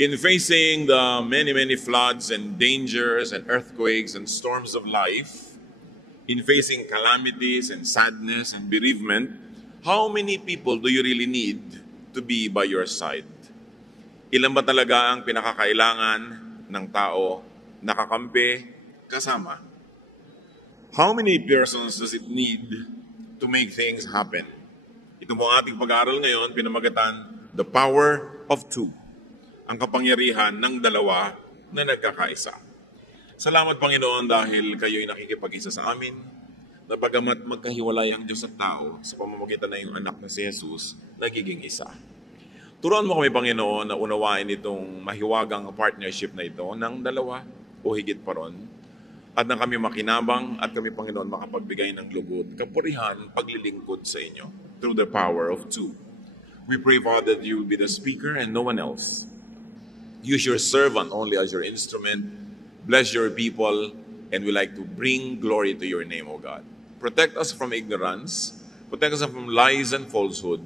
In facing the many floods and dangers and earthquakes and storms of life, in facing calamities and sadness and bereavement, how many people do you really need to be by your side? Ilan ba talaga ang pinakakailangan ng tao nakakampi kasama? How many persons does it need to make things happen? Ito po ating pag-aaral ngayon, pinamagatan, The Power of Two. Ang kapangyarihan ng dalawa na nagkakaisa. Salamat Panginoon dahil kayo'y nakikipag-isa sa amin, na bagamat magkahiwalay ang Diyos at tao, sa pamamagitan na yung anak na si Jesus, nagiging isa. Turuan mo kami Panginoon na unawain itong mahiwagang partnership na ito ng dalawa o higit pa ron, at na kami makinabang at kami Panginoon makapagbigay ng lugod, kapurihan, paglilingkod sa inyo through the power of two. We pray, Father, that you will be the speaker and no one else. Use your servant only as your instrument. Bless your people, and we like to bring glory to your name, O God. Protect us from ignorance. Protect us from lies and falsehood.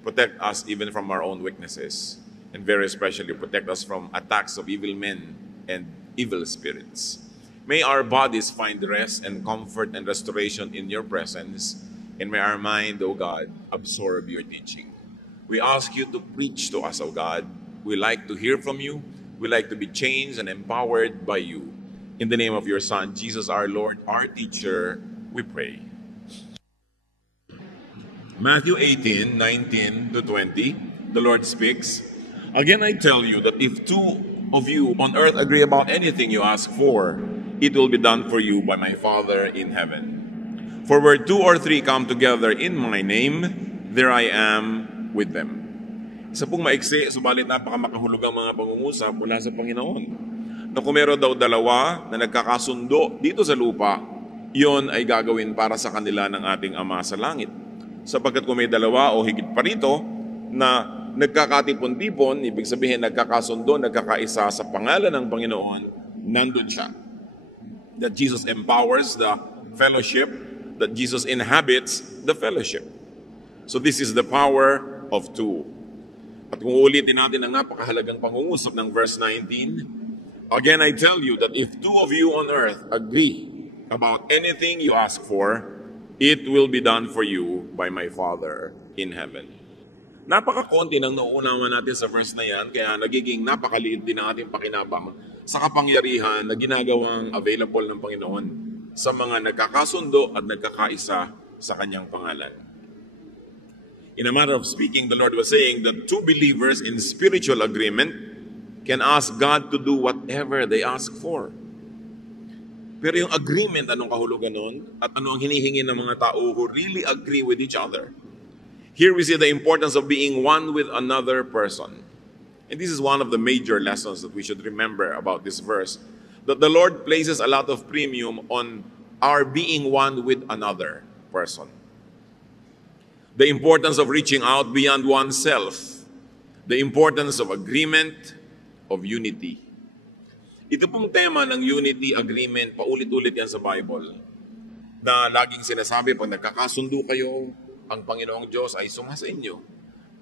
Protect us even from our own weaknesses. And very especially, protect us from attacks of evil men and evil spirits. May our bodies find rest and comfort and restoration in your presence. And may our mind, O God, absorb your teaching. We ask you to preach to us, O God. We like to hear from you. We like to be changed and empowered by you. In the name of your Son, Jesus our Lord, our teacher, we pray. Matthew 18:19 to 20, the Lord speaks, Again I tell you that if two of you on earth agree about anything you ask for, it will be done for you by my Father in heaven. For where two or three come together in my name, there I am with them. Isa pong maiksi, subalit napakamakahulugang mga pangungusap mula sa Panginoon. Na kung meron daw dalawa na nagkakasundo dito sa lupa, iyon ay gagawin para sa kanila ng ating Ama sa langit. Sapagkat kung may dalawa o higit pa rito na nagkakatipon-tipon, ibig sabihin nagkakasundo, nagkakaisa sa pangalan ng Panginoon, nandun siya. That Jesus empowers the fellowship, that Jesus inhabits the fellowship. So this is the power of two. At kung ulitin natin ang napakahalagang pangungusap ng verse 19, Again I tell you that if two of you on earth agree about anything you ask for, it will be done for you by my Father in heaven. Napakakonti ng nauunawa natin sa verse na yan, kaya nagiging napakaliit din ang ating pakinabang sa kapangyarihan na ginagawang available ng Panginoon sa mga nagkakasundo at nagkakaisa sa kanyang pangalan. In a matter of speaking, the Lord was saying that two believers in spiritual agreement can ask God to do whatever they ask for. Pero yung agreement, anong kahulugan nun? At ano ang hinihingi ng mga tao who really agree with each other? Here we see the importance of being one with another person. And this is one of the major lessons that we should remember about this verse. That the Lord places a lot of premium on our being one with another person. The importance of reaching out beyond oneself. The importance of agreement, of unity. Ito pong tema ng unity, agreement, paulit-ulit yan sa Bible. Na laging sinasabi, pag nagkakasundo kayo, ang Panginoong Diyos ay sumasa inyo.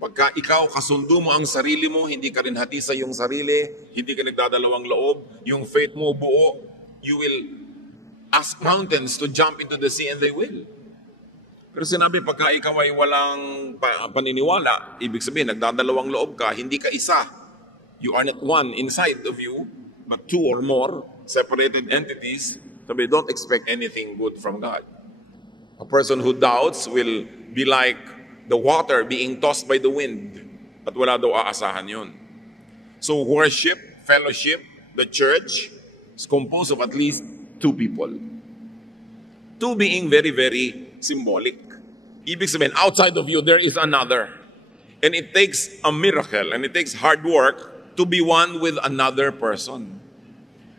Pagka ikaw kasundo mo ang sarili mo, hindi ka rin hati sa iyong sarili, hindi ka nagdadalawang loob, yung faith mo buo, you will ask mountains to jump into the sea and they will. Pero sinabi, pagka ikaw ay walang paniniwala, ibig sabihin, nagdadalawang loob ka, hindi ka isa. You are not one inside of you, but two or more separated entities. Sabi, don't expect anything good from God. A person who doubts will be like the water being tossed by the wind. At wala daw aasahan yun. So worship, fellowship, the church is composed of at least two people. Two being very symbolic. Ibig sabihin, outside of you, there is another. And it takes a miracle and it takes hard work to be one with another person.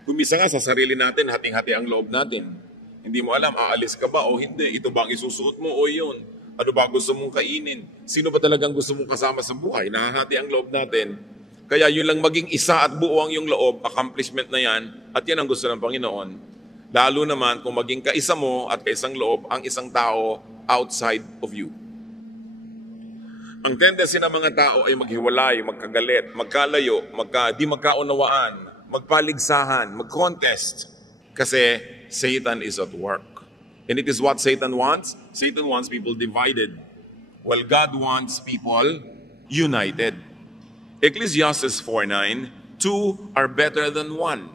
Kung misa nga sa sarili natin, hating-hati ang loob natin. Hindi mo alam, aalis ka ba o hindi? Ito ba ang isusuot mo o yun? Ano ba gusto mong kainin? Sino ba talagang gusto mong kasama sa buhay? Nahahati ang loob natin. Kaya yun lang maging isa at buo ang yung loob, accomplishment na yan, at yan ang gusto ng Panginoon. Lalo naman kung maging kaisa mo at kaisang loob ang isang tao outside of you. Ang tendency ng mga tao ay maghiwalay, magkagalit, magkalayo, di magkaunawaan, magpaligsahan, mag-contest. Kasi Satan is at work. And it is what Satan wants. Satan wants people divided, while God wants people united. Ecclesiastes 4:9, two are better than one,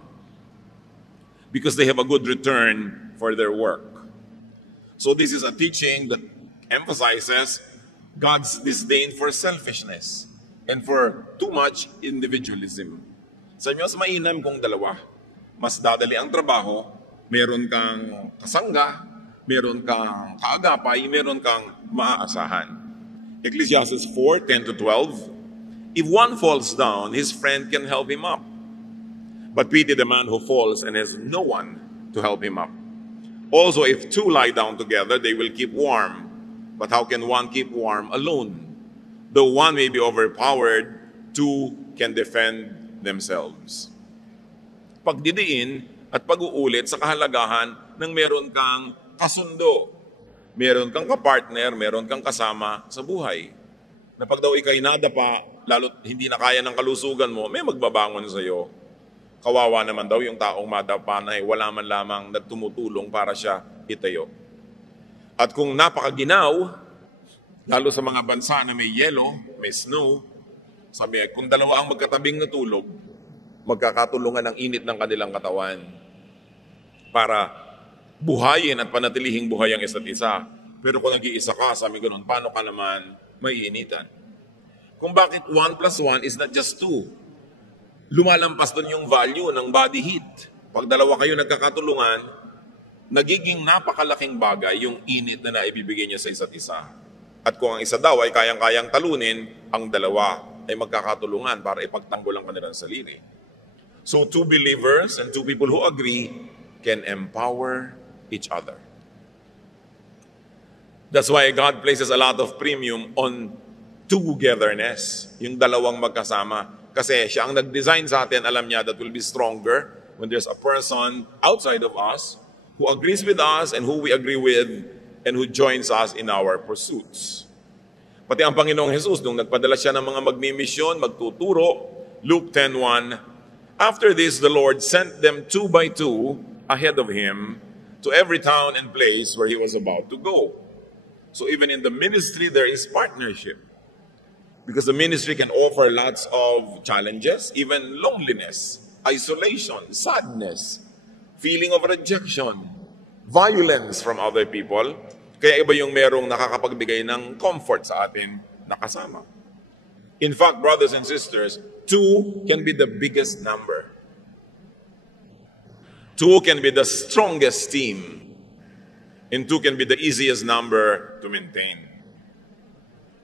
because they have a good return for their work. So this is a teaching that emphasizes God's disdain for selfishness and for too much individualism. Sa mas mainam kung dalawa. Mas dadali ang trabaho, meron kang kasangga, meron kang kaagapay, meron kang maaasahan. Ecclesiastes 4:10-12, if one falls down, his friend can help him up. But pity the man who falls and has no one to help him up. Also, if two lie down together, they will keep warm. But how can one keep warm alone? Though one may be overpowered, two can defend themselves. Pagdidiin at pag-uulit sa kahalagahan ng meron kang kasundo, meron kang kapartner, meron kang kasama sa buhay. Na pag daw ikay nadapa, lalo't hindi na kaya ng kalusugan mo, may magbabangon sa iyo. Kawawa naman daw yung taong madapa na wala man lamang nagtumutulong para siya itayo. At kung napakaginaw, lalo sa mga bansa na may yelo, may snow, sabi, kung dalawa ang magkatabing natulog, magkakatulungan ang init ng kanilang katawan para buhayin at panatilihing buhay ang isa't isa. Pero kung nag-iisa ka, sabi ganun, paano ka naman maiinitan? Kung bakit 1 plus 1 is not just 2. Lumalampas doon yung value ng body heat. Pag dalawa kayo nagkakatulungan, nagiging napakalaking bagay yung init na naibibigay niya sa isa't isa. At kung ang isa daw ay kayang-kayang talunin, ang dalawa ay magkakatulungan para ipagtanggol ang kanilang sarili. So two believers and two people who agree can empower each other. That's why God places a lot of premium on togetherness, yung dalawang magkasama. Kasi siya ang nag-design sa atin, alam niya that will be stronger when there's a person outside of us who agrees with us and who we agree with and who joins us in our pursuits. Pati ang Panginoong Jesus, nung nagpadala siya ng mga magmimisyon, magtuturo, Luke 10:1, after this, the Lord sent them 2 by 2 ahead of him to every town and place where he was about to go. So even in the ministry, there is partnership. Because the ministry can offer lots of challenges, even loneliness, isolation, sadness, feeling of rejection, violence from other people. Kaya iba yung merong nakakapagbigay ng comfort sa atin na kasama. In fact, brothers and sisters, 2 can be the biggest number. 2 can be the strongest team. And 2 can be the easiest number to maintain.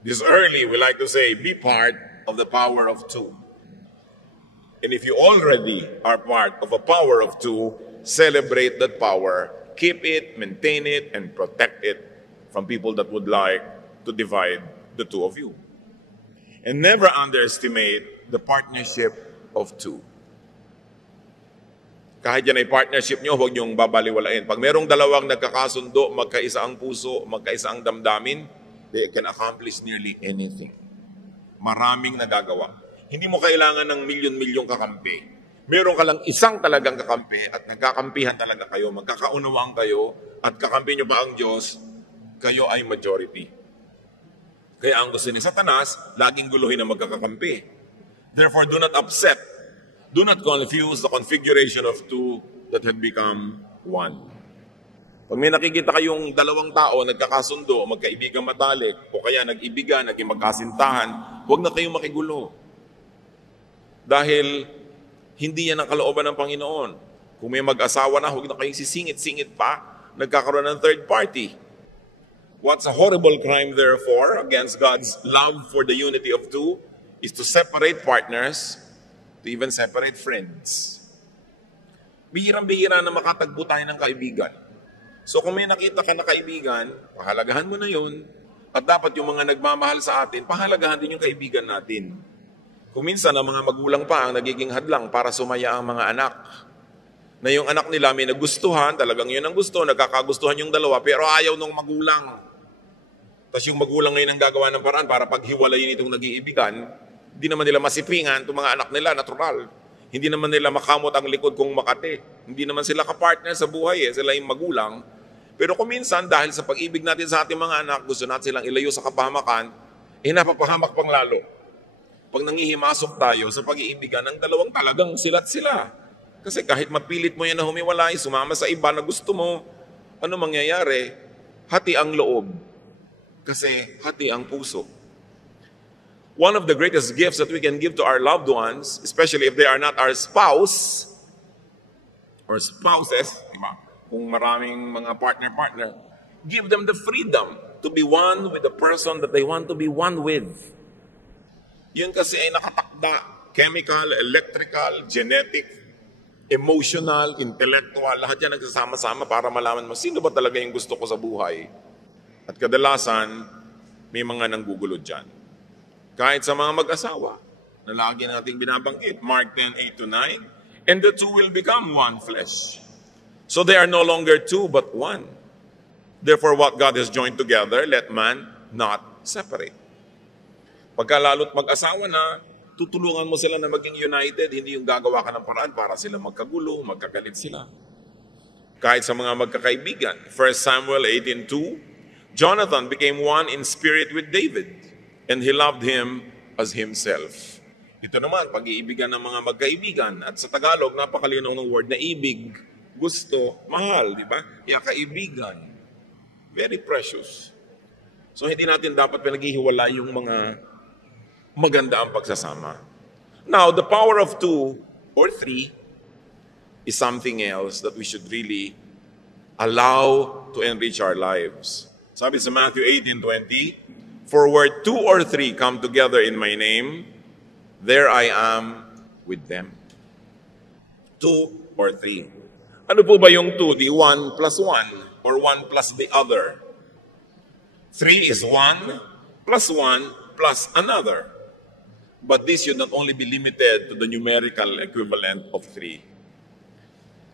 This early, we like to say, be part of the power of 2. And if you already are part of a power of 2, celebrate that power, keep it, maintain it, and protect it from people that would like to divide the two of you. And never underestimate the partnership of 2. Kahit yan ay partnership nyo, huwag niyong babaliwalain. Pag merong dalawang nagkakasundo, magkaisa ang puso, magkaisa ang damdamin, they can accomplish nearly anything. Maraming nagagawa. Hindi mo kailangan ng milyon-milyong kakampi. Meron ka lang isang talagang kakampi at nagkakampihan talaga kayo, magkakaunawaan kayo at kakampi nyo pa ang Diyos, kayo ay majority. Kaya ang gusto ni Satanas, laging guluhin ang magkakakampi. Therefore, do not upset. Do not confuse the configuration of 2 that have become 1. Pag may nakikita kayong dalawang tao, nagkakasundo, magkaibigan matalik, o kaya nag-ibigan, naging magkasintahan, huwag na kayong makigulo. Dahil hindi yan ang kalooban ng Panginoon. Kung may mag-asawa na, huwag na kayong sisingit-singit pa, nagkakaroon ng third party. What's a horrible crime, therefore, against God's love for the unity of 2 is to separate partners, to even separate friends. Bihirang-bihira na makatagpo tayo ng kaibigan. So kung may nakita ka na kaibigan, pahalagahan mo na yun. At dapat yung mga nagmamahal sa atin, pahalagahan din yung kaibigan natin. Kung minsan ang mga magulang pa ang nagiging hadlang para sumaya ang mga anak. Na yung anak nila may nagustuhan, talagang yun ang gusto, nagkakagustuhan yung dalawa, pero ayaw nung magulang. Tapos yung magulang ngayon ang gagawa ng paraan para paghiwalayin itong nag-iibigan, hindi naman nila masipingan itong mga anak nila, natural. Hindi naman nila makamot ang likod kung makati. Hindi naman sila kapartner sa buhay, sila yung magulang. Pero kung minsan, dahil sa pag-ibig natin sa ating mga anak, gusto natin silang ilayo sa kapahamakan, napapahamak pang lalo. Pag nangihimasok tayo sa pag-iibigan, ang dalawang talagang silat sila. Kasi kahit mapilit mo yan na humiwalay, sumama sa iba na gusto mo, ano mangyayari? Hati ang loob. Kasi hati ang puso. One of the greatest gifts that we can give to our loved ones, especially if they are not our spouse or spouses, diba? Kung maraming mga partner, give them the freedom to be one with the person that they want to be one with. Yun kasi ay nakatakda. Chemical, electrical, genetic, emotional, intellectual, lahat yan nagsasama-sama para malaman mo, sino ba talaga yung gusto ko sa buhay? At kadalasan, may mga nanggugulo dyan. Kahit sa mga mag-asawa, na lagi nating binabanggit, Mark 10:8-9, and the two will become one flesh. So they are no longer two, but one. Therefore, what God has joined together, let man not separate. Pagka lalo't mag-asawa na, tutulungan mo sila na maging united, hindi yung gagawa ka ng paraan para sila magkagulo, magkagalit sila. Kahit sa mga magkakaibigan, 1 Samuel 18:2, Jonathan became one in spirit with David, and he loved him as himself. Ito naman, pag-iibigan ng mga magkaibigan. At sa Tagalog, napakalinaw ng word na ibig, gusto, mahal, di ba? Kaya kaibigan. Very precious. So hindi natin dapat pinaghihiwala yung mga maganda ang pagsasama. Now, the power of 2 or 3 is something else that we should really allow to enrich our lives. Sabi sa Matthew 18:20, for where 2 or 3 come together in my name, there I am with them. 2 or 3. Ano po ba yung 2? The 1 plus 1 or 1 plus the other? 3 is 1 plus 1 plus another. But this should not only be limited to the numerical equivalent of 3.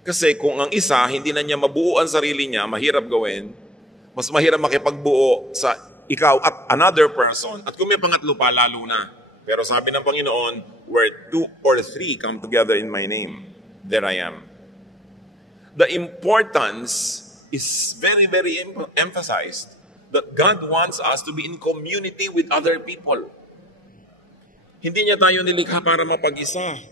Kasi kung ang isa, hindi na niya mabuo ang sarili niya, mahirap gawin, mas mahirap makipagbuo sa ikaw at another person. At kung may pangatlo pa, lalo na. Pero sabi ng Panginoon, where 2 or 3 come together in my name, there I am. The importance is very, very emphasized that God wants us to be in community with other people. Hindi niya tayo nilikha para mapag-isa.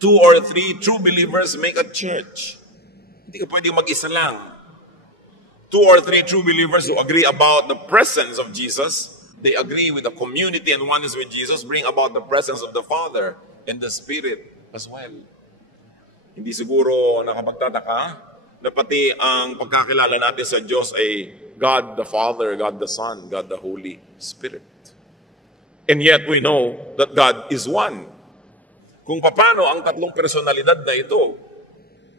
2 or 3 true believers make a church. Hindi ka pwedeng mag-isa lang. 2 or 3 true believers who agree about the presence of Jesus, they agree with the community and oneness with Jesus, bring about the presence of the Father and the Spirit as well. Hindi siguro nakapagtataka na pati ang pagkakilala natin sa Diyos ay God the Father, God the Son, God the Holy Spirit. And yet we know that God is one. Kung paano ang tatlong personalidad na ito,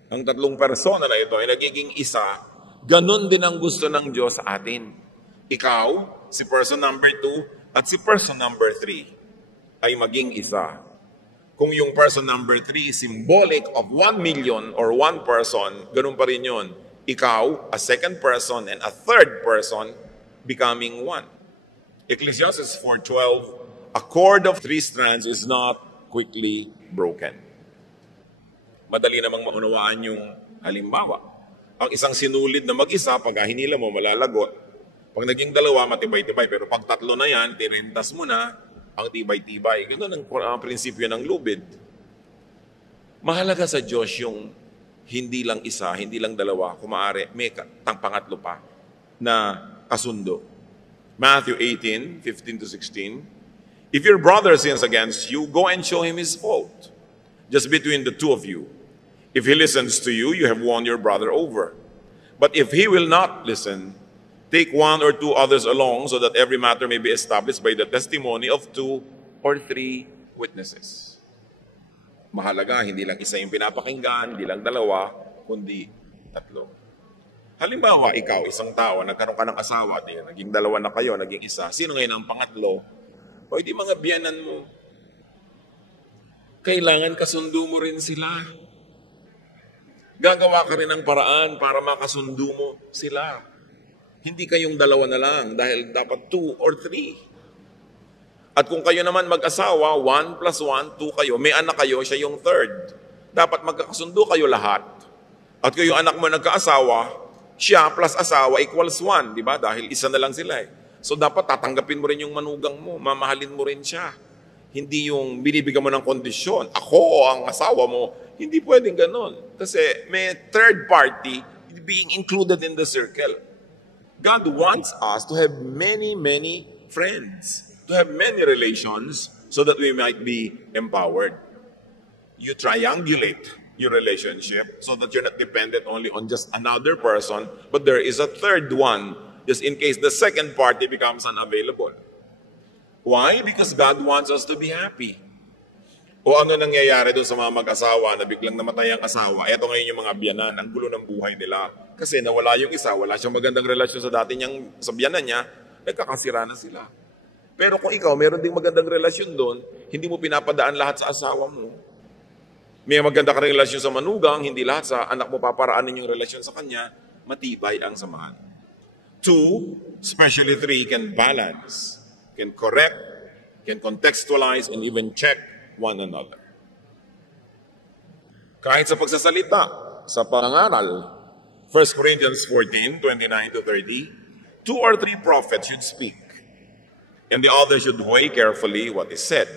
ang tatlong persona na ito ay nagiging isa, ganun din ang gusto ng Diyos sa atin. Ikaw, si person number 2, at si person number 3 ay maging isa. Kung yung person number 3 is symbolic of 1 million or 1 person, ganun pa rin yun. Ikaw, a second person, and a third person becoming one. Ecclesiastes 4:12, a cord of 3 strands is not quickly broken. Madali namang maunawaan yung halimbawa. Ang isang sinulid na mag-isa, pag hinila mo, malalagot. Pag naging dalawa, matibay-tibay. Pero pag tatlo na yan, tirintas mo na, ang tibay-tibay. Ganun ang prinsipyo ng lubid. Mahalaga sa Diyos yung hindi lang isa, hindi lang dalawa, kung maaari, may pangatlo pa na kasundo. Matthew 18:15-16, if your brother sins against you, go and show him his fault, just between the two of you. If he listens to you, you have won your brother over. But if he will not listen, take 1 or 2 others along, so that every matter may be established by the testimony of 2 or 3 witnesses. Mahalaga, hindi lang isa yung pinapakinggan, hindi lang dalawa, kundi tatlo. Halimbawa, ikaw, isang tao, nagkaroon ka ng asawa, naging dalawa na kayo, naging isa. Sino ngayon ang pangatlo? O di mga biyanan mo. Kailangan kasundo mo rin sila. Gagawa ka rin ng paraan para makasundo mo sila. Hindi kayong dalawa na lang dahil dapat 2 or 3. At kung kayo naman mag-asawa, 1 plus 1, 2 kayo. May anak kayo, siya yung third. Dapat magkakasundo kayo lahat. At kung yung anak mo nagkaasawa, siya plus asawa equals 1, di ba? Dahil isa na lang sila eh. So dapat tatanggapin mo rin yung manugang mo, mamahalin mo rin siya. Hindi yung binibigyan mo ng kondisyon. Ako o ang asawa mo, hindi pwedeng ganon. Kasi may third party being included in the circle. God wants us to have many, many friends, to have many relations so that we might be empowered. You triangulate your relationship so that you're not dependent only on just another person, but there is a third one just in case the second party becomes unavailable. Why? Because God wants us to be happy. O ano nangyayari doon sa mga mag-asawa na biglang namatay ang asawa? Ito ngayon yung mga biyanan, ang gulo ng buhay nila. Kasi nawala yung isa, wala siyang magandang relasyon sa dati niyang sa biyanan niya, nagkakasira na sila. Pero kung ikaw, meron ding magandang relasyon doon, hindi mo pinapadaan lahat sa asawa mo. May maganda ka relasyon sa manugang, hindi lahat sa anak mo paparaanin yung relasyon sa kanya, matibay ang samahan. 2, especially 3, can balance, can correct, can contextualize, and even check one another. Kahit sa pagsasalita, sa pangangaral, 1 Corinthians 14, 29-30, 2 or 3 prophets should speak, and the other should weigh carefully what is said.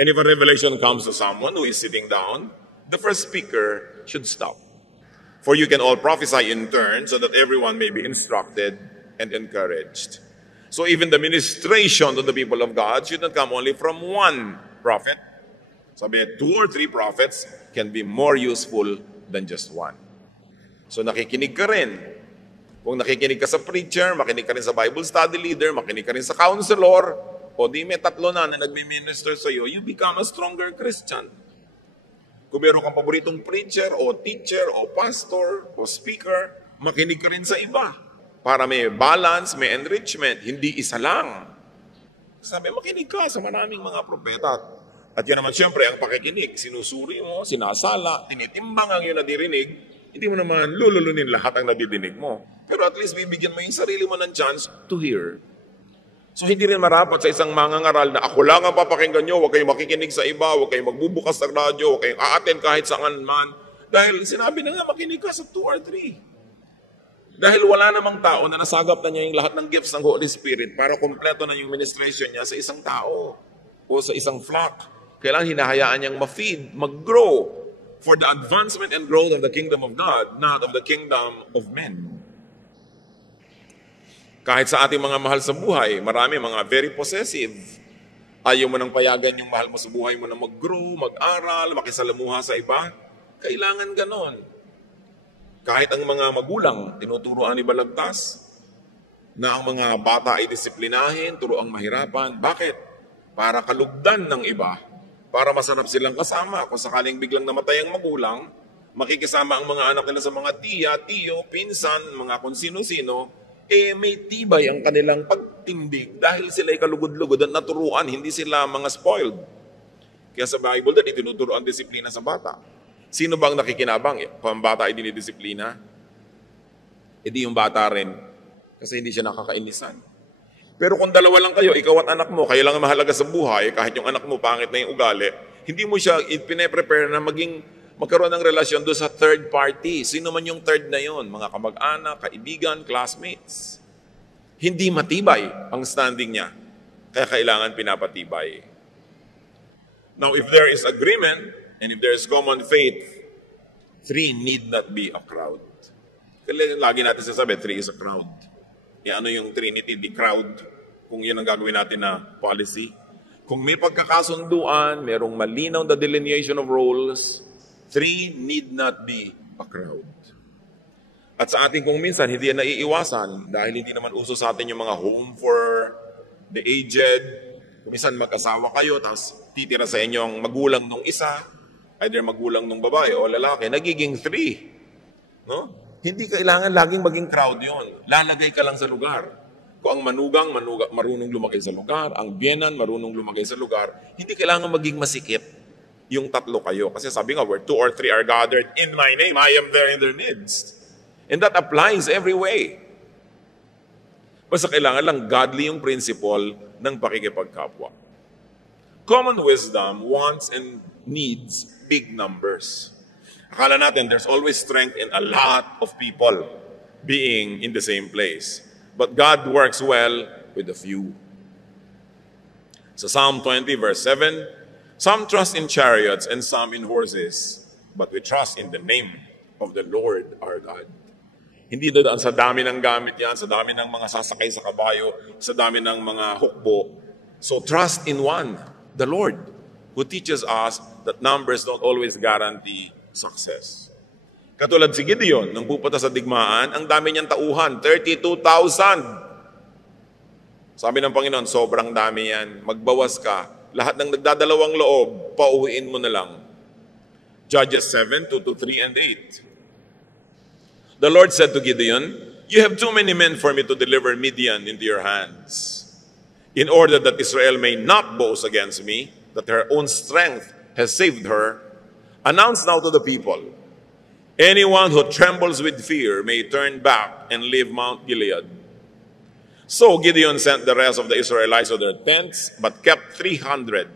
And if a revelation comes to someone who is sitting down, the first speaker should stop. For you can all prophesy in turn so that everyone may be instructed and encouraged. So even the ministration to the people of God should not come only from one prophet. Sabi, 2 or 3 prophets can be more useful than just one. So nakikinig ka rin. Kung nakikinig ka sa preacher, makinig ka rin sa Bible study leader, makinig ka rin sa counselor, o di may 3 na nagme-minister sa iyo, you become a stronger Christian. Kung meron kang paboritong preacher, o teacher, o pastor, o speaker, makinig ka rin sa iba. Para may balance, may enrichment, hindi isa lang. Sabi, makinig ka sa maraming mga propeta. At yan naman siyempre, ang pakikinig, sinusuri mo, sinasala, tinitimbang ang iyong nadirinig, hindi mo naman lululunin lahat ang nadidinig mo. Pero at least bibigyan mo yung sarili mo ng chance to hear. So hindi rin marapat sa isang mangangaral na ako lang ang papakinggan nyo, huwag kayong makikinig sa iba, huwag kayong magbubukas ng radyo, huwag kayong a-attend kahit saan man. Dahil sinabi na nga, makinig ka sa 2 or 3. Dahil wala namang tao na nasagap na niya yung lahat ng gifts ng Holy Spirit para kumpleto na yung ministration niya sa isang tao o sa isang flock. Kailangan hinahayaan niyang ma-feed, mag-grow for the advancement and growth of the kingdom of God, not of the kingdom of men. Kahit sa ating mga mahal sa buhay, marami mga very possessive. Ayaw mo nang payagan yung mahal mo sa buhay mo na mag-grow, mag-aral, makisalamuha sa iba. Kailangan ganon. Kahit ang mga magulang, tinuturoan ni Balagtas na ang mga bata ay disiplinahin, turuang mahirapan. Bakit? Para kalugdan ng iba. Para masarap silang kasama. Kung sakaling biglang namatay ang magulang, makikisama ang mga anak nila sa mga tiya, tiyo, pinsan, mga kung sino-sino, may tibay ang kanilang pagtindig dahil sila ay kalugod-lugod at naturuan, hindi sila mga spoiled. Kaya sa Bible din, itinuturoan disiplina sa bata. Sino bang nakikinabang? Kung ang bata ay dinidisiplina, edi yung bata rin. Kasi hindi siya nakakainisan. Pero kung dalawa lang kayo, ikaw at anak mo, kayo lang ang mahalaga sa buhay, kahit yung anak mo pangit na yung ugali, hindi mo siya pine-prepare na magkaroon ng relasyon doon sa third party. Sino man yung third na yon? Mga kamag-anak, kaibigan, classmates. Hindi matibay ang standing niya. Kaya kailangan pinapatibay. Now, if there is agreement, and if there is common faith, 3 need not be a crowd. Kasi lagi natin sasabi, 3 is a crowd. Ano yung Trinity, the crowd, kung yun ang gagawin natin na policy. Kung may pagkakasunduan, merong malinaw na delineation of roles, 3 need not be a crowd. At sa ating kung minsan, hindi yan naiiwasan dahil hindi naman uso sa atin yung mga home for the aged. Kung minsan mag-asawa kayo, tapos titira sa inyo ang magulang nung isa, either magulang ng babae o lalaki, nagiging 3. No? Hindi kailangan laging maging crowd yon. Lalagay ka lang sa lugar. Kung ang manugang marunong lumagay sa lugar, ang biyenan marunong lumagay sa lugar, hindi kailangan maging masikip yung 3 kayo. Kasi sabi nga, where 2 or 3 are gathered in my name, I am there in their midst. And that applies every way. Basta kailangan lang godly yung principle ng pakikipagkapwa. Common wisdom wants and needs big numbers. Akala natin there's always strength in a lot of people being in the same place. But God works well with a few. So Psalm 20 verse 7, some trust in chariots and some in horses, but we trust in the name of the Lord our God. Hindi doon sa dami ng gamit yan, sa dami ng mga sasakay sa kabayo, sa dami ng mga hukbo. So trust in one, the Lord, who teaches us that numbers don't always guarantee success. Katulad si Gideon, nung pupunta sa digmaan, ang dami niyang tauhan, 32,000. Sabi ng Panginoon, sobrang dami yan. Magbawas ka. Lahat ng nagdadalawang loob, pauwiin mo na lang. Judges 7, 2-3 and 8. The Lord said to Gideon, you have too many men for me to deliver Midian into your hands. In order that Israel may not boast against me, that her own strength has saved her, announce now to the people, anyone who trembles with fear may turn back and leave Mount Gilead. So Gideon sent the rest of the Israelites to their tents, but kept 300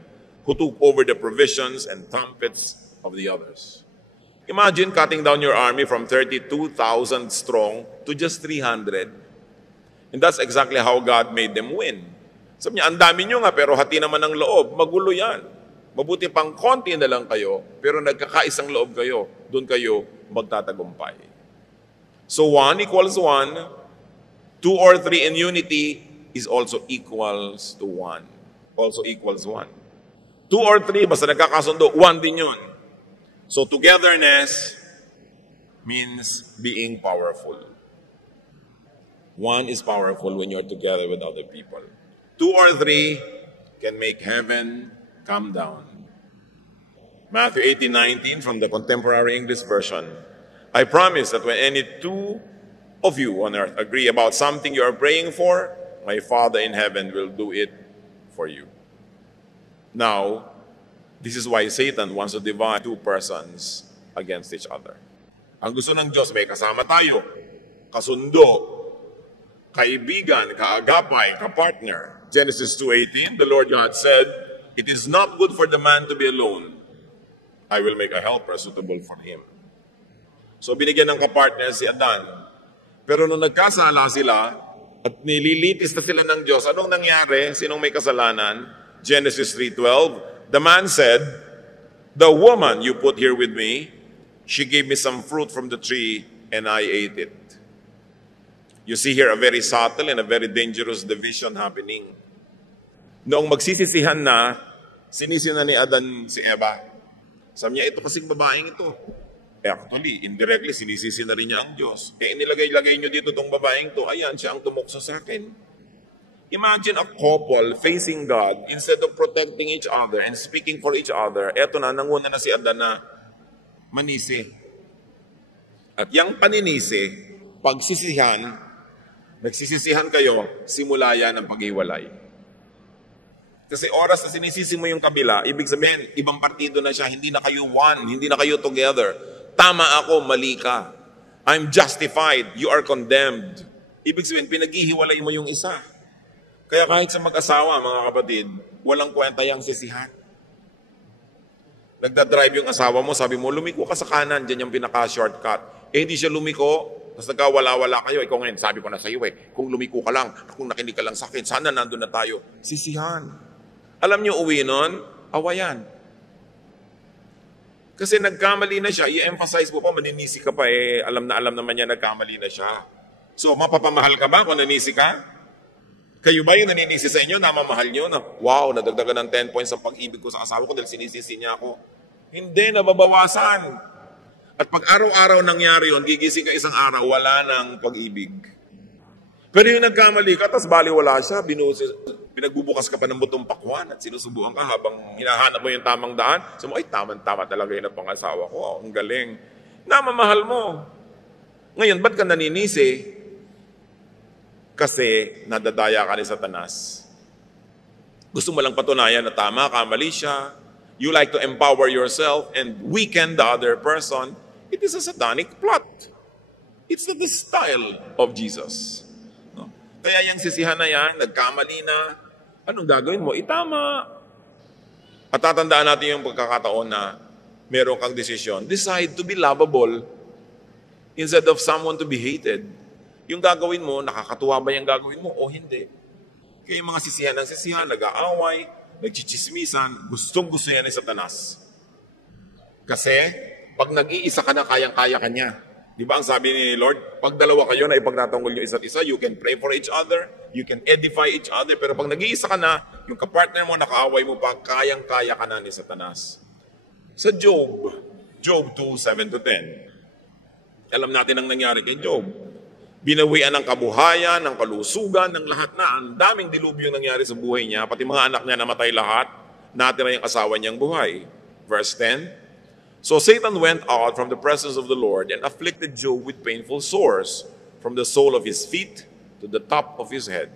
who took over the provisions and trumpets of the others. Imagine cutting down your army from 32,000 strong to just 300. And that's exactly how God made them win. Sabi niya, ang dami nyo nga, pero hati naman ng loob, magulo yan. Mabuti pang konti na lang kayo, pero nagkakaisang loob kayo, doon kayo magtatagumpay. So 1 equals 1, 2 or 3 in unity is also equals to 1. Also equals 1. 2 or 3, basta nagkakasundo, 1 din yun. So togetherness means being powerful. 1 is powerful when you're together with other people. 2 or 3 can make heaven come down. Matthew 18:19 from the Contemporary English Version. I promise that when any two of you on earth agree about something you are praying for, my Father in heaven will do it for you. Now, this is why Satan wants to divide two persons against each other. Ang gusto ng Diyos, may kasama tayo, kasundo, kaibigan, kaagapay, kapartner. Genesis 2:18, the Lord God said, it is not good for the man to be alone. I will make a helper suitable for him. So binigyan ng kapartner si Adan. Pero nung nagkasala sila at nililitis na sila ng Diyos, anong nangyari? Sinong may kasalanan? Genesis 3:12, the man said, the woman you put here with me, she gave me some fruit from the tree and I ate it. You see here a very subtle and a very dangerous division happening. Noong magsisisihan na, sinisi na ni Adan si Eva. Sabi niya, ito kasing babaeng ito. Actually, indirectly, sinisisi na rin niya ang Diyos. Inilagay-lagay niyo dito itong babaeng to, ayan, siya ang tumukso sa akin. Imagine a couple facing God instead of protecting each other and speaking for each other. Eto na, nanguna na si Adan na manisi. At yung paninisi, pagsisihan, nagsisisihan kayo, simula yan ang paghiwalay. Kasi oras na sinisisi mo yung kabila, ibig sabihin, ibang partido na siya, hindi na kayo one, hindi na kayo together. Tama ako, mali ka. I'm justified, you are condemned. Ibig sabihin, pinaghihiwalay mo yung isa. Kaya kahit sa mag-asawa, mga kapatid, walang kwenta yung sisihan. Nagdadrive yung asawa mo, sabi mo, lumiko ka sa kanan, dyan yung pinaka-shortcut. Hindi siya lumiko, tapos nagkawala-wala kayo. Ikaw ngayon, sabi ko na sa iyo kung lumiko ka lang, kung nakinig ka lang sa akin, sana nandun na tayo. Sisihan. Alam niyo, uwi nun, awayan. Kasi nagkamali na siya, i-emphasize mo pa, maninisi ka pa alam naman niya nagkamali na siya. So, mapapamahal ka ba kung nanisi ka? Kayo ba yung naninisi sa inyo, namamahal nyo na, wow, nadagdagan ng 10 points ang pag-ibig ko sa asawa ko dahil sinisisi niya ako. Hindi, nababawasan. At pag araw-araw nangyari yun, gigising ka isang araw, wala nang pag-ibig. Pero yung nagkamali ka, tapos baliwala siya, pinagbubukas ka pa ng butong pakwan at sinusubukan ka habang hinahanap mo yung tamang daan. So mo, ay, tama-tama talaga yun ang pangasawa ko. Oh, ang galing. Namamahal mo. Ngayon, ba't ka naninisi? Kasi nadadaya ka ni Satanas. Gusto mo lang patunayan na tama, kamali siya. You like to empower yourself and weaken the other person. It is a satanic plot. It's not the style of Jesus. No? Kaya yung sisihan na yan, nagkamali na, anong gagawin mo? Itama. At tatandaan natin yung pagkakataon na meron kang desisyon. Decide to be lovable instead of someone to be hated. Yung gagawin mo, nakakatuwa ba yung gagawin mo o hindi? Kaya yung mga sisihan ng sisihan, nag-aaway, nagchichismisan, gustong-gusto yan ni Satanas. Kasi, pag nag-iisa ka na, kayang-kaya ka niya. Di ba ang sabi ni Lord, pag dalawa kayo na ipagtatanggol nyo isa't isa, you can pray for each other, you can edify each other, pero pag nag-iisa ka na, yung kapartner mo, nakaaway mo pa, kayang-kaya ka na ni Satanas. Sa Job 2:7-10, alam natin ang nangyari kay Job. Binawian ng kabuhayan, ng kalusugan, ng lahat na. Ang daming dilubyo nangyari sa buhay niya, pati mga anak niya namatay lahat, natira yung asawa niyang buhay. Verse 10, so Satan went out from the presence of the Lord and afflicted Job with painful sores from the sole of his feet to the top of his head.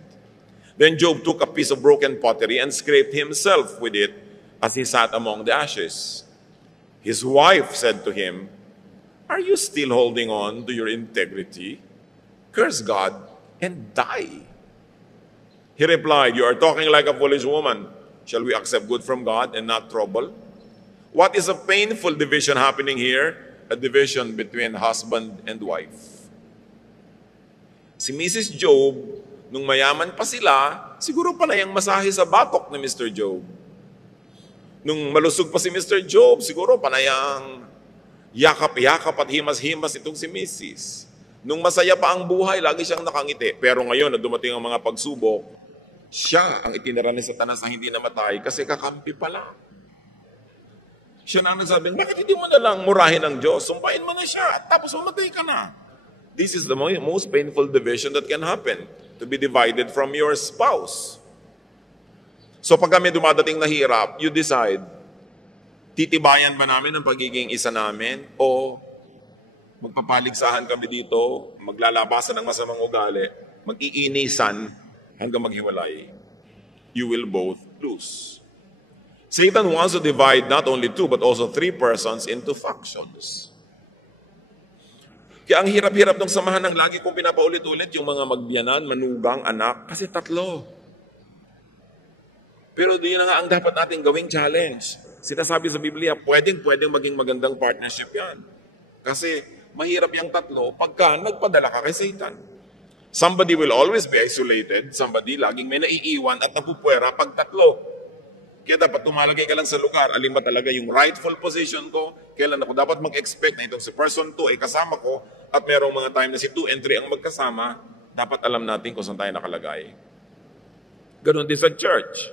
Then Job took a piece of broken pottery and scraped himself with it as he sat among the ashes. His wife said to him, "Are you still holding on to your integrity? Curse God and die." He replied, "You are talking like a foolish woman. Shall we accept good from God and not trouble? What is a painful division happening here? A division between husband and wife." Si Mrs. Job, nung mayaman pa sila, siguro panayang masahe sa batok ni Mr. Job. Nung malusog pa si Mr. Job, siguro panayang yakap-yakap at himas-himas itong si Mrs. Nung masaya pa ang buhay, lagi siyang nakangiti. Pero ngayon, na dumating ang mga pagsubok, siya ang itinira ni Satanas na hindi namatay kasi kakampi pala. Siya na ang nagsabing, bakit hindi mo na lang murahin ang Diyos? Sumpain mo na siya, tapos mamatay ka na. This is the most painful division that can happen, to be divided from your spouse. So pag kami dumadating na hirap, you decide, titibayan ba namin ang pagiging isa namin o magpapaligsahan kami dito, maglalabasan ng masamang ugali, mag-iinisan hanggang maghiwalay. You will both lose. Satan wants to divide not only two but also three persons into factions. Kaya ang hirap-hirap ng samahan ng lagi kong pinapaulit-ulit yung mga magbiyanan, manugang, anak, kasi tatlo. Pero yun na nga ang dapat natin gawing challenge. Sinasabi sa Biblia, pwedeng maging magandang partnership yan. Kasi mahirap yung tatlo pagka nagpadala ka kay Satan. Somebody will always be isolated, somebody laging may naiiwan at napupwera pag tatlo. Kaya dapat tumalagay ka lang sa lugar, alin ba talaga yung rightful position ko, kailan ako dapat mag-expect na itong si person 2 ay kasama ko, at merong mga time na si 2 and 3 ang magkasama, dapat alam natin kung saan tayo nakalagay. Ganon din sa church.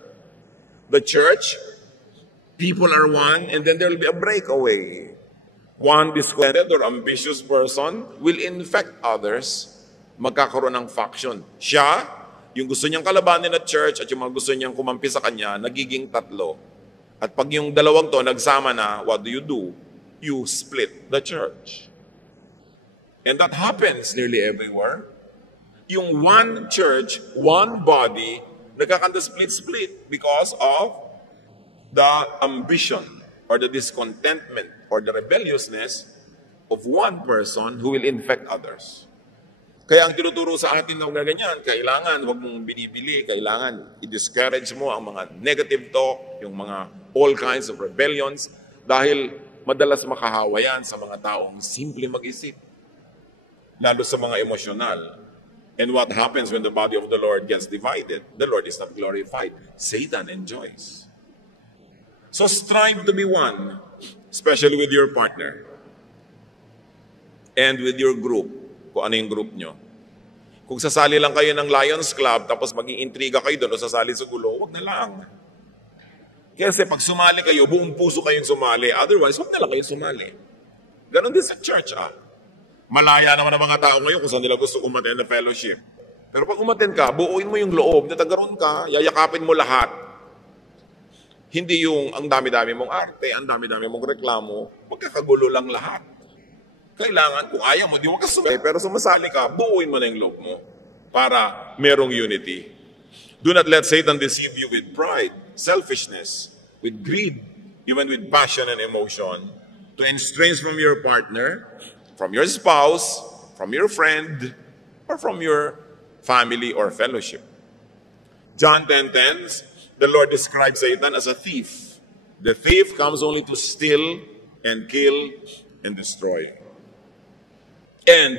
The church, people are one, and then there will be a breakaway. One discontented or ambitious person will infect others, magkakaroon ng faction. Siya, yung gusto niyang kalabanin at church at yung mga gusto niyang kumampi sa kanya, nagiging tatlo. At pag yung dalawang to nagsama na, what do? You split the church. And that happens nearly everywhere. Yung one church, one body, nagkakanta split because of the ambition or the discontentment or the rebelliousness of one person who will infect others. Kaya ang tinuturo sa atin na ganyan, kailangan huwag mong binibili, kailangan i-discourage mo ang mga negative talk, yung mga all kinds of rebellions, dahil madalas makahawa yan sa mga taong simple mag-isip, lalo sa mga emosyonal. And what happens when the body of the Lord gets divided? The Lord is not glorified. Satan enjoys. So strive to be one, especially with your partner and with your group. Kung ano yung group nyo. Kung sasali lang kayo ng Lions Club, tapos mag-iintriga kayo doon o sasali sa gulo, huwag na lang. Kasi pag sumali kayo, buong puso kayong sumali. Otherwise, huwag na lang kayo sumali. Ganon din sa church, Malaya naman ang mga tao ngayon kung saan nila gusto umattend na fellowship. Pero pag umattend ka, buuin mo yung loob, natagaroon ka, yayakapin mo lahat. Hindi yung ang dami-dami mong arte, ang dami-dami mong reklamo, magkakagulo lang lahat. Kailangan, kung ayaw mo, di mo kasumali. Pero sumasali ka, buuin mo na yung loob mo para merong unity. Do not let Satan deceive you with pride, selfishness, with greed, even with passion and emotion, to estrange from your partner, from your spouse, from your friend, or from your family, or fellowship. John 10:10, the Lord describes Satan as a thief. The thief comes only to steal and kill and destroy. And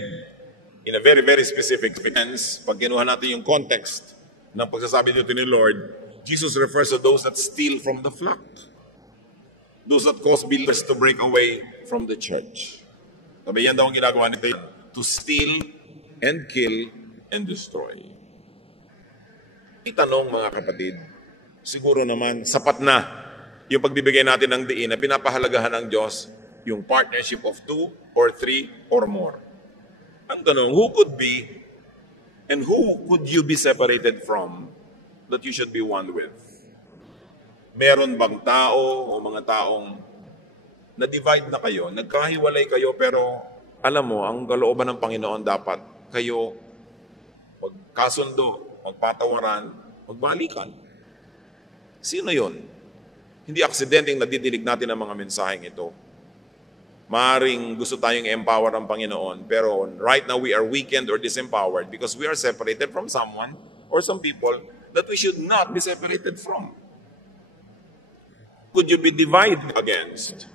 in a very, very specific sense, pag kinuha natin yung context ng pagsasabi dito ni Lord, Jesus refers to those that steal from the flock. Those that cause believers to break away from the church. Sabi yan daw ang ginagawa nito, to steal and kill and destroy. Itanong mga kapatid, siguro naman sapat na yung pagbibigay natin ng diin na pinapahalagahan ng Diyos yung partnership of 2 or 3 or more. Ang tanong, who could be and who could you be separated from that you should be one with? Meron bang tao o mga taong na-divide na kayo, nagkahiwalay kayo, pero alam mo, ang kalooban ng Panginoon dapat kayo magkasundo, magpatawaran, magbalikan. Sino yon? Hindi aksidenteng nadidinig natin ang mga mensaheng ito. Maaring gusto tayong empower ng Panginoon, pero right now we are weakened or disempowered because we are separated from someone or some people that we should not be separated from. Could you be divided against?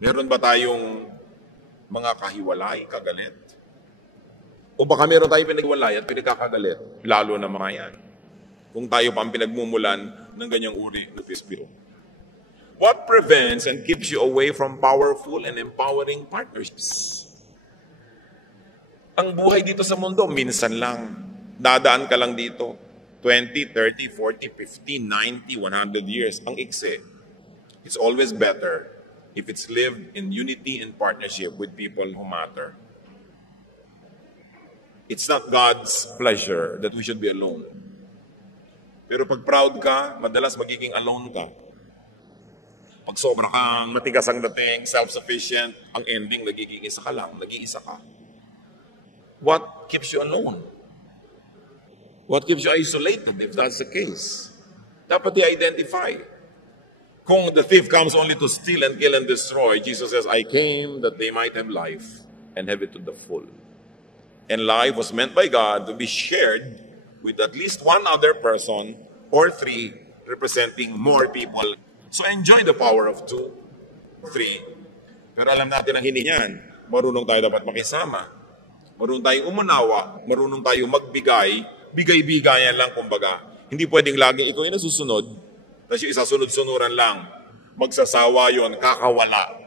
Meron ba tayong mga kahiwalay, kagalit? O baka meron tayong pinaghiwalay at pinagkakagalit, lalo na mga yan. Kung tayo pa ang pinagmumulan ng ganyang uri ng espiritu. What prevents and keeps you away from powerful and empowering partnerships? Ang buhay dito sa mundo, minsan lang. Dadaan ka lang dito. 20, 30, 40, 50, 90, 100 years. Ang iksi. It's always better if it's lived in unity and partnership with people who matter. It's not God's pleasure that we should be alone. Pero pag proud ka, madalas magiging alone ka. Pag sobra kang matigas ang dating, self-sufficient, ang ending, nagiging isa ka lang, nag-iisa ka. What keeps you alone? What keeps you isolated if that's the case? Dapat i-identify. Kung the thief comes only to steal and kill and destroy, Jesus says, I came that they might have life and have it to the full. And life was meant by God to be shared with at least one other person or 3 representing more people. So enjoy the power of 2, 3. Pero alam natin ang hindi niyan. Marunong tayo dapat makisama. Marunong tayong umunawa. Marunong tayong magbigay. Bigay-bigayan lang kumbaga. Hindi pwedeng lagi ikaw yung nasusunod. Tapos yung isa sunod-sunuran lang. Magsasawa yon, kakawala.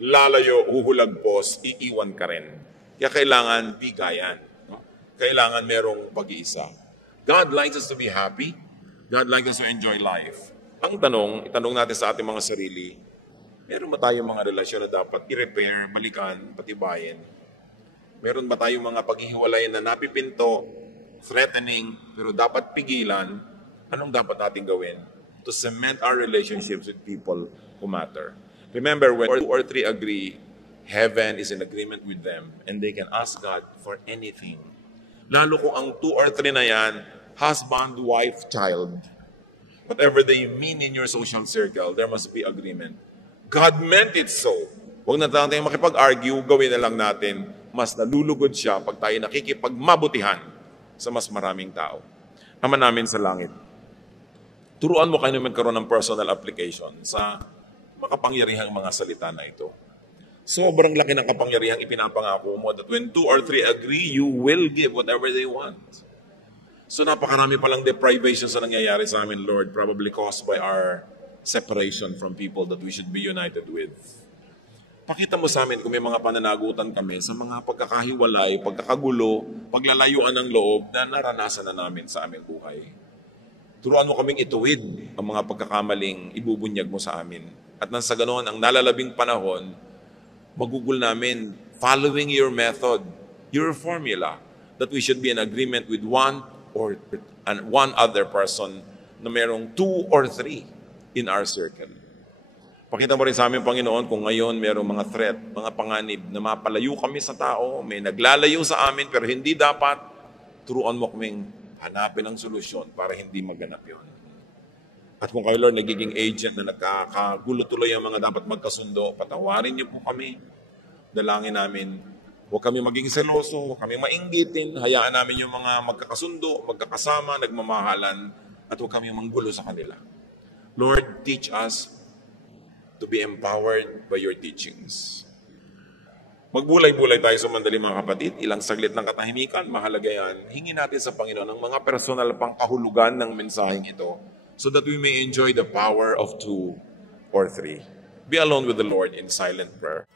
Lalayo, huhulagpos, iiwan ka rin. Kaya kailangan bigayan. No? Kailangan merong pag-iisa. God likes us to be happy. God likes us to enjoy life. Ang itanong natin sa ating mga sarili, meron ba tayong mga relasyon na dapat i-repair, balikan, patibayin? Meron ba tayong mga paghihiwalayan na napipinto, threatening, pero dapat pigilan? Anong dapat natin gawin to cement our relationships with people who matter? Remember, when 2 or 3 agree, heaven is in agreement with them and they can ask God for anything. Lalo kung ang 2 or 3 na yan, husband, wife, child, whatever they mean in your social circle, there must be agreement. God meant it so. Huwag na tayong makipag-argue, gawin na lang natin. Mas nalulugod siya pag tayo nakikipagmabutihan sa mas maraming tao. Ama namin sa langit, turuan mo kayo na magkaroon ng personal application sa makapangyarihang mga salita na ito. Sobrang laki ng kapangyarihang ipinapangako mo that when 2 or 3 agree, you will give whatever they want. So napakarami palang deprivations na nangyayari sa amin, Lord, probably caused by our separation from people that we should be united with. Pakita mo sa amin kung may mga pananagutan kami sa mga pagkakahiwalay, pagkakagulo, paglalayuan ng loob na naranasan na namin sa aming buhay. Turuan mo kaming ituwid ang mga pagkakamaling ibubunyag mo sa amin. At nang sa ganoon, ang nalalabing panahon, magugol namin, following your method, your formula, that we should be in agreement with one other person na merong 2 or 3 in our circle. Pakita mo rin sa amin, Panginoon, kung ngayon merong mga threat, mga panganib na mapalayo kami sa tao, may naglalayo sa amin pero hindi dapat, turuan mo kaming hanapin ang solusyon para hindi maganap yon. At kung kayo, Lord, nagiging agent na nagkakagulo tuloy ang mga dapat magkasundo, patawarin niyo po kami. Dalangin namin, Huwag kami maging seloso, huwag kami mainggitin, hayaan namin yung mga magkakasundo, magkakasama, nagmamahalan, at huwag kami manggulo sa kanila. Lord, teach us to be empowered by your teachings. Magbulay-bulay tayo sa mandali mga kapatid, ilang saglit ng katahimikan, mahalaga yan. Hingin natin sa Panginoon ang mga personal pang kahulugan ng mensaheng ito so that we may enjoy the power of 2 or 3. Be alone with the Lord in silent prayer.